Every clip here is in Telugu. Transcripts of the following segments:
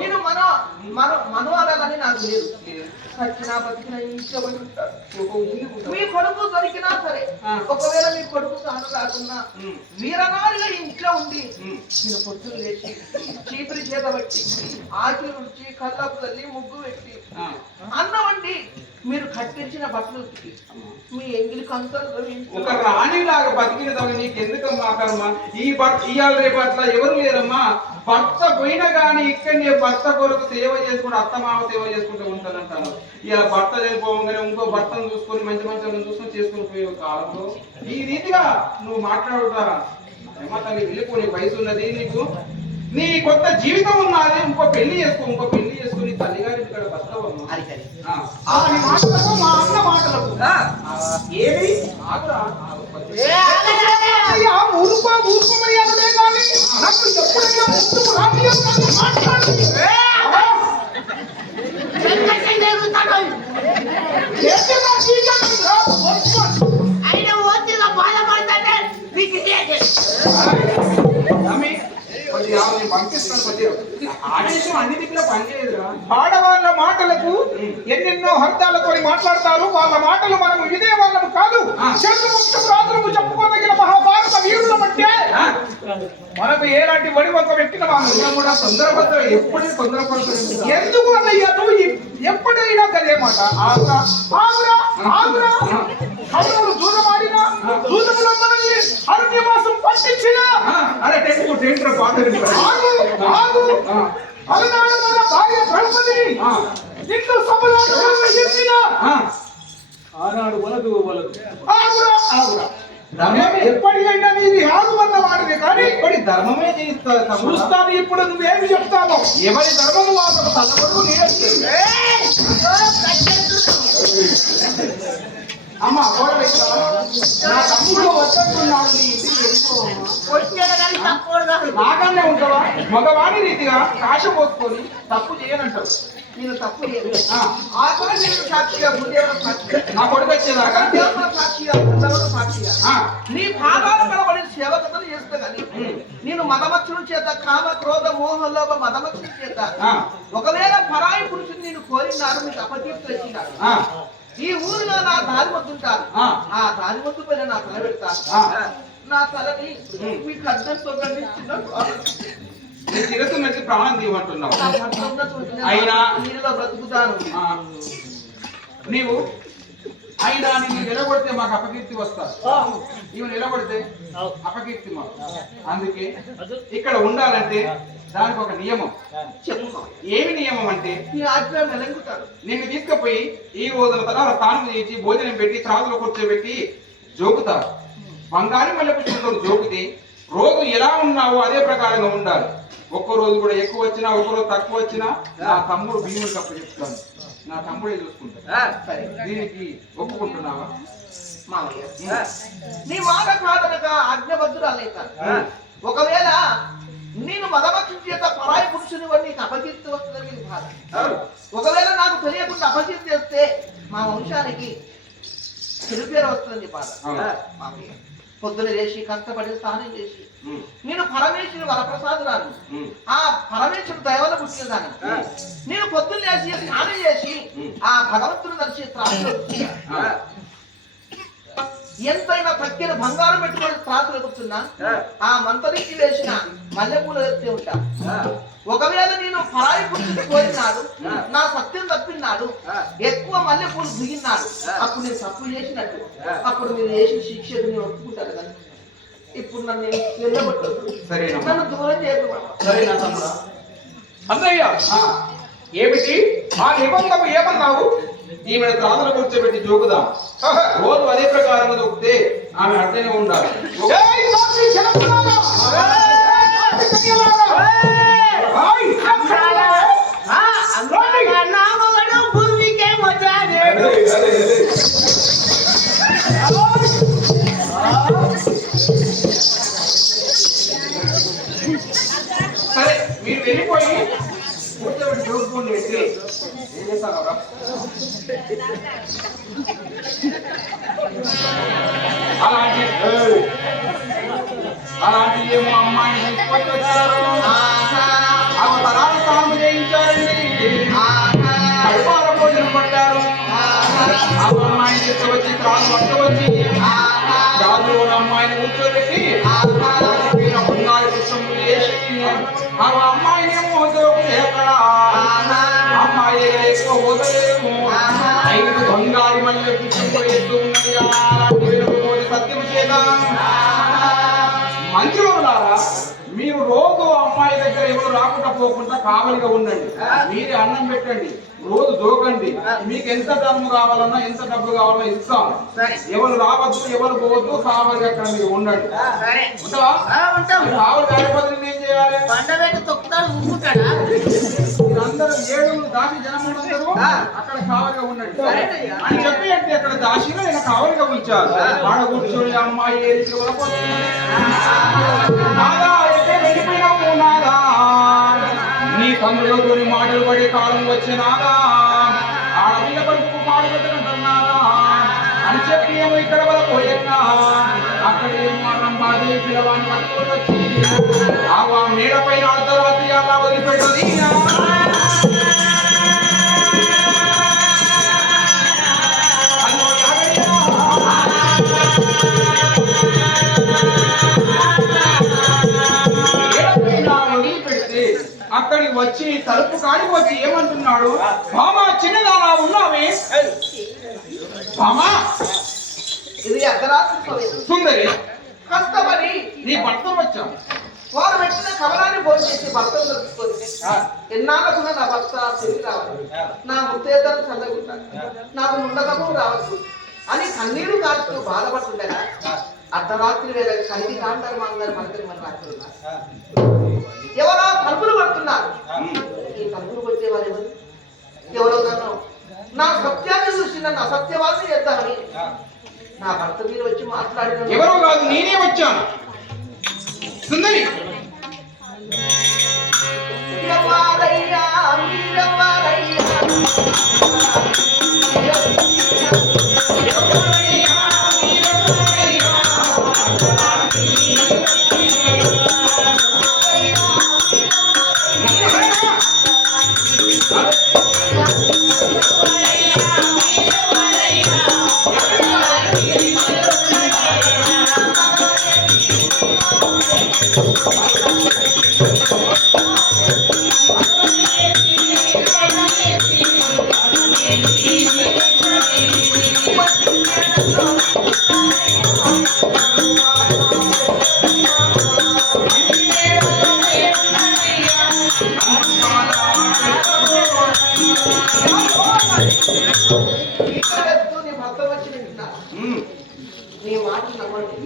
నేను మన మన మనవాడాలని నాకు లేదు సచ్చినా బతికినా ఇంట్లో. మీ కొడుకు దొరికినా సరే. ఒకవేళ మీ కొడుకు కాను రాకున్నా. మీరనాలుగా ఇంట్లో ఉండి. నేను పొద్దున్న లేచి చీపురి చేత పెట్టి ఆకిలి ఉడిచి కల్లాపు తల్లి ముగ్గు పెట్టి. అన్నం మీరు కట్టించిన బట్టలు మీ ఎంగిలి కంతలు ఒక రాణిలాగా బతికిన తమ నీకు ఎందుకమ్మా కర్మ? ఈ భర్త ఇవాళ రేపు అట్లా ఎవరు లేరమ్మా? భర్త పోయినా గానీ ఇక్కడనే భర్త కొరకు సేవ చేసుకుంటూ అత్తమామ సేవ చేసుకుంటూ ఉంటానంటాను ఇలా భర్త లేకపోవంగానే ఇంకో భర్తను చూసుకొని మంచి మంచి చూసుకొని చేసుకుని పోయే కాలంలో ఈ రీతిగా నువ్వు మాట్లాడుతా ఏమంటాను వెళ్ళిపో నీకు వయసు ఉన్నది నీకు? నీ కొత్త జీవితం ఉన్నది ఇంకో పెళ్ళి చేసుకో ఇంకో పెళ్ళి చేసుకుని తల్లిగారి ఇక్కడ బతకవమ్మా. ఆ. మాటలకు మా అన్న మాటలకు. అయ్యా ఊరుకో ఊరుకోమయ్యానులే కానీ నాకు ఎప్పుడైనా రానియొద్దని మాట్లాడు. ఆడవాళ్ళ మాటలకు ఎన్నెన్నో అర్థాలతో మాట్లాడతారు. వాళ్ళ మాటలు మనం ఇదే వాళ్ళము కాదు రాజులకు చెప్పుకోదగిన మహాభారత వీరుల అంటే? మనకు ఏలాంటి వడివంక వ్యక్తిన వాళ్ళు కూడా తొందరపడతా ఎప్పుడు తొందరపడతాడు ఎందుకు అన్నయ్య నువ్వు ఎప్పుడైనా గదే మాట? ఆగురా. ఆగురా. ఆగురా. పట్టించినా అరే టెంట్ టెంట్ రా పాత ఆగు ఆగు. అలనాడు మన భార్య ద్రౌపదిని నిన్ను సభలో నిర్వహించిన ఆనాడు వలదు వలదు. ఆగురా ఆగురా. రమ్య, ఎప్పటికైనా నీది ఆగుమన్న వాడిని కానీ ఎప్పటి ధర్మమే. చూస్తాను ఇప్పుడు నువ్వేమి చెప్తావు. ఎవరి ధర్మము వాసన తలబడు అమ్మ గోడ వేస్తావా? నా తమ్ముడు వద్దనుకున్నాడు నీ ఇంటికి. నాకన్నే ఉంటావా? మగవాణి రీతిగా కాశ పోసుకొని తప్పు చేయనంటావు. నేను తప్పు లేదు ఆ, ఆ కూడా నేను సాక్షిగా గురుదేవుడు సాక్షిగా. నా కొడుకు వచ్చేదాకా? దేవుడు సాక్షిగా గురుదేవుడు సాక్షిగా. నీ పాదాల కలబడి సేవకతలు చేస్తా నేను మదమచ్చుల చేత కామ క్రోధ మోహ లోభ మదమచ్చుల చేత ఒకవేళ పరాయి పురుషుడు నేను కోరినాడు మీకు అపకీర్తి వచ్చినాడు ఈ ఊరిలో నా దారి వద్దుంటారు ఆ. దారి వద్దు పైన నా తల పెడతాను ఆ. నా తలని మీకు అర్థం తొందరని నీ శిరస్సు మెచ్చి ప్రాణం తీయమంటున్నావు. అయినా- నీళ్ళలో బ్రతుకుతాను. ఆ, నీవు అయినా నిన్ను నిలబడితే మాకు అపకీర్తి వస్తారు నీవు నిలబడితే అపకీర్తి మాకు. అందుకే ఇక్కడ ఉండాలంటే దానికి ఒక నియమం. ఏమి నియమం అంటే ఈ ఆజ్ఞ మెలంగుతాడు నిన్ను తీసుకుపోయి ఈ రోజుల తర్వాత స్నానం చేసి భోజనం పెట్టి త్రాసులో కూర్చోబెట్టి జోకుతారు. బంగారం మల్లె పుష్పంతో జోకితే రోజు ఎలా ఉన్నావో అదే ప్రకారంగా ఉండాలి. ఒక్క రోజు కూడా ఎక్కువ వచ్చినా ఒక్క రోజు తక్కువ వచ్చినా నా తమ్ముడు భీముడికి అప్పు చెప్తాను నా తమ్ముడే చూసుకుంటాను సరే. దీనికి ఒప్పుకుంటున్నావా? మామయ్య నీ మాట ఆజ్ఞబద్ధురాలైతాను ఒకవేళ నేను మదమక్షం చేత పరాయి పురుషుని వాడు నీకు అపకీర్తి వస్తుందని బాధ ఒకవేళ నాకు తెలియకుండా అపకీర్తి చేస్తే మా వంశానికి చెడుపేరు వస్తుందని బాధ. మామయ్య పొద్దున చేసి కష్టపడి స్నానం చేసి. నేను పరమేశ్వరుని వరప్రసాదురాలు. ఆ పరమేశ్వరుడు దయవల్ల పుట్టినదాన్ని నేను పొద్దున్న లేచి స్నానం చేసి ఆ భగవంతుడు ఆ, ఎంతైనా తక్కిన బంగారం పెట్టుకొని త్రాసులో కూర్చున్నా ఆ. మంతరికి వేసిన మల్లెపూలు ఎత్తే ఉంటా. ఒకవేళ నేను పరాయి పురుషుని కోరినాడు నా సత్యం తప్పినాడు ఎక్కువ మల్లెపూలు దిగినాడు అప్పుడు నేను తప్పు చేసినట్టు. అప్పుడు మీరు చేసిన శిక్ష నేను ఒప్పుకుంటాను కదా. ఇప్పుడు నన్ను నన్ను దూరం చేయకుండా అన్నయ్య ఏమిటి? ఆ నిబంధన ఏమన్నావు? ఈమె త్రాసులో కూర్చోబెట్టి జోకుదాం. రోజు అదే ప్రకారంగా దొరికితే ఆమె అట్లనే ఉండాలి. అలాంటి అలాంటి ఏమో అమ్మాయిని తీసుకొని వచ్చారు ఆహా, తలాలు తాము చేయించారండి. ఆహా, భోజనం పట్టారు. ఆ అమ్మాయిని తీసుకొచ్చి త్రాసు పట్టుకొచ్చి ఆహా, గాజులో అమ్మాయిని కూర్చోబెట్టి ఉన్నారు పైన వేసి ఆ అమ్మాయిని ఏమో జోకులు ఎక్కడ పోకుండా కావలిగా ఉండండి. మీరే అన్నం పెట్టండి. రోజు దోకండి. మీకు ఎంత డబ్బు కావాలన్నా ఎంత డబ్బు కావాలన్నా ఇస్తాం. ఎవరు రావద్దు ఎవరు పోవద్దు కావలిగా అక్కడ మీరు ఉండండి. కావలి కాకపోతే ఏం చేయాలి? మీరందరూ ఏడుగురు దాసి జనం ఆ. అక్కడ కావలిగా ఉండండి. అని చెప్పి అంటే అక్కడ దాసిలో ఆయన కావలిగా ఉంచారు. ఆడ కూర్చొని అమ్మాయి నీ కన్నులతోని మాటలు పడే కాలం వచ్చినాగా ఆడపిల్ల పడుకు పాడు పెట్టకుంటున్నారా అని చెప్పి ఏమో ఇక్కడ వల్ల పోయేనా అక్కడ ఏం మాత్రం రంబాది పిల్లవాడిని పట్టుకొని వచ్చి ఆ మేడ పైన ఆడతారు అర్ధరాత్రి అలా వదిలిపెట్టదు అక్కడికి వచ్చి తలుపు కాడికి వచ్చి ఏమంటున్నాడు? మామా చిన్నదానా ఉన్నావే? మామా ఇది అర్ధరాత్రి సుందరి కష్టపడి నీ భర్త వచ్చా వారు పెట్టిన కవలాన్ని భోజనం చేసి భర్తను దొరుకుతుంది ఎన్నాళ్ళకు నా భర్త తిరిగి రావాలి. నా ముత్తేతను చల్లగుంటాను నాకు నుండకము రావచ్చు అని కన్నీరు కాచుతూ బాధపడుతుండగా అర్ధరాత్రి వేళ కలిగి కాంటారు మామగారు మనకి మన రాత్రి ఎవరో తలుపులు పడుతున్నారు. ఈ తలుపులు కొట్టేవారు ఎవరు? ఎవరో నా సత్యాన్ని చూసి నన్ను అసత్యవాసి చేద్దామని నా భర్త మీరు వచ్చి మాట్లాడిన ఎవరో కాదు నేనే వచ్చాను. సుందరి. ఎవరయ్యా మీరెవరయ్యా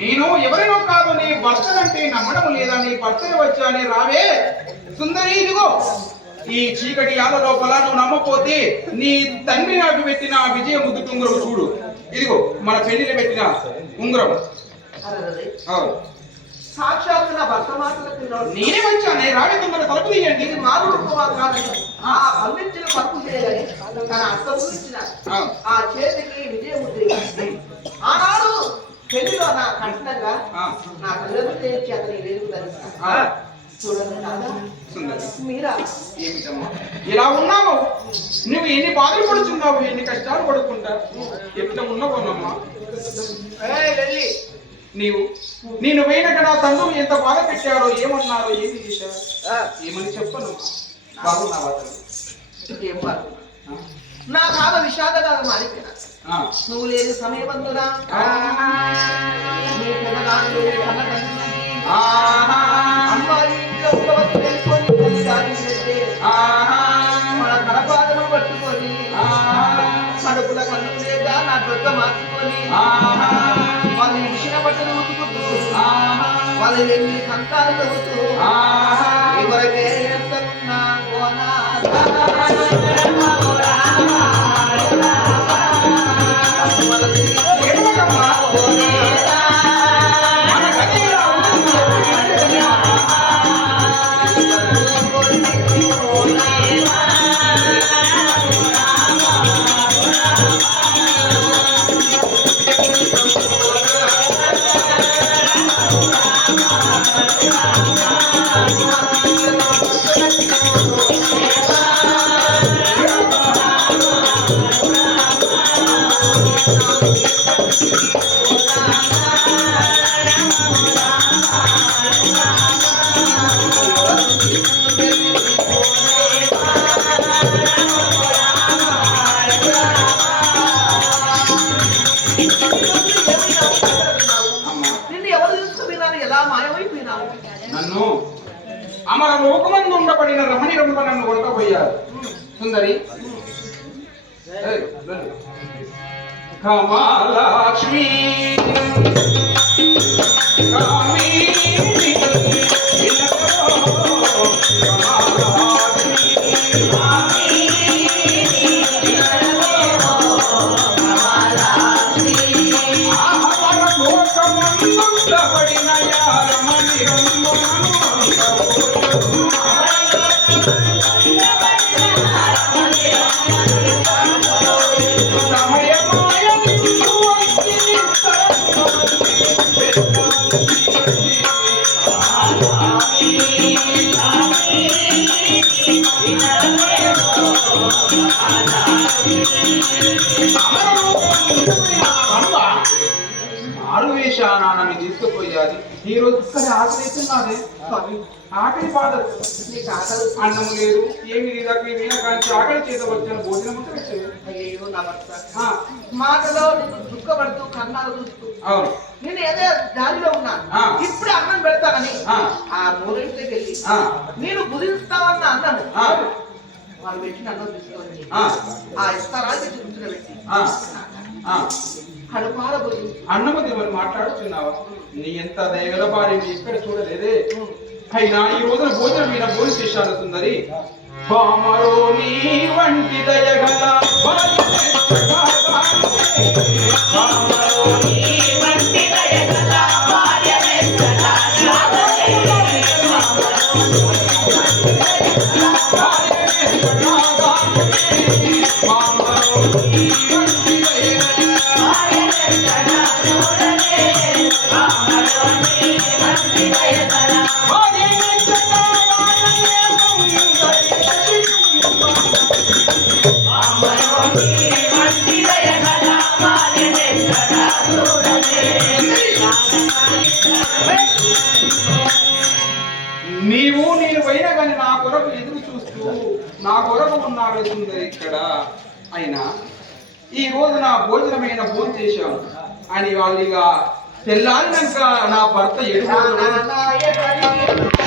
నేను ఎవరినో కాదు నీ భర్తనంటే నమ్మడం లేదా? నీ భర్తనే వచ్చానే రావే. సుందరి ఇదిగో. ఈ చీకటి ఆల లోపల నువ్వు నమ్మపోతే నీ తండ్రి నాకు పెట్టిన విజయ ముద్దు ఉంగరం చూడు. ఇదిగో మన పెళ్ళిలో పెట్టిన ఉంగరం. సాక్షాత్ నా భర్త మాటలు తిన్నాడు నేనే వచ్చానే రావే తొందర తలుపు తీయండి. ఇది మారు కుమార్ కాదండి ఆ పంపించిన తప్పు చేయగానే తన. ఆ. చేతికి విజయముద్రి ఆనాడు పెళ్ళిలో నా కఠినంగా. నా కళ్ళను చేర్చి అతని ఏమిటమ్మా? ఇలా ఉన్నావు. నువ్వు ఎన్ని బాధలు పడుతున్నావు ఎన్ని కష్టాలు పడుకుంటా ఎట్ట ఉన్నావునమ్మా వెళ్ళి. నీవు. నేను పోయినక్కడ తండ్రులు ఎంత బాధ పెట్టారో ఏమన్నారో ఏమి చేశారు? ఏమని చెప్పను? బాగున్నావా తల్లి? ఏం బాధ? నా కాద విషాదగాథ మారిపోయిన ఆ, నువ్వు లేని నీ అమ్మాయి ఇంట్లో ఉండవద్దు తెలుసుకొని తల్లి మన కడపాదను పట్టుకొని కడుపుల కన్ను నా దొక్క మార్చుకొని ఇచ్చిన బట్టలు ఉతుకుతూ వాళ్ళు ఎన్ని చదువుతూ ఆహా. ఎవరికే ఎంతకున్నా ఏడవకమ్మా. ఏయ్, వెళ్ళు. మారువేషానాన్ని తీసుకుపోయాది. ఈ రోజు ఇక్కడ స్వామి ఆకలి బాధ నీకు ఆకలి అన్నము లేదు ఏమి లేదు. అక్కడ వీణ కాంచి ఆకలి చేత వచ్చిన భోజనం. అయ్యో నా భర్త మాటలో దుఃఖపడుతూ కన్నాలు చూస్తూ అవును. నేను ఏదో దారిలో ఉన్నాను. ఇప్పుడు అన్నం పెడతానని. ఆ. మూడింటికి వెళ్ళి నేను బుధిస్తావన్న అన్నము ఆ, వాళ్ళు పెట్టిన అన్నం తీసుకొని ఆ, పెట్టి ఆ. కడుపార పోయి అన్నము దేవుని మాట్లాడుతున్నావా నీ ఎంత దయగల భార్యని ఎక్కడ చూడలేదే? అయినా ఈ రోజున భోజనం మీద భోజనం చేశాను సుందరి. పామరో నీ వంటి దయగల భార్య పామరో నీ నీవు నేను పోయినా కానీ నా కొరకు ఎదురు చూస్తూ నా కొరకు ఉన్నాడు సుందరి ఇక్కడ అయినా ఈ రోజు నా భోజనమైన భోజనం చేశాను అని వాళ్ళు ఇక తెల్లారినాక నా భర్త ఎడుగు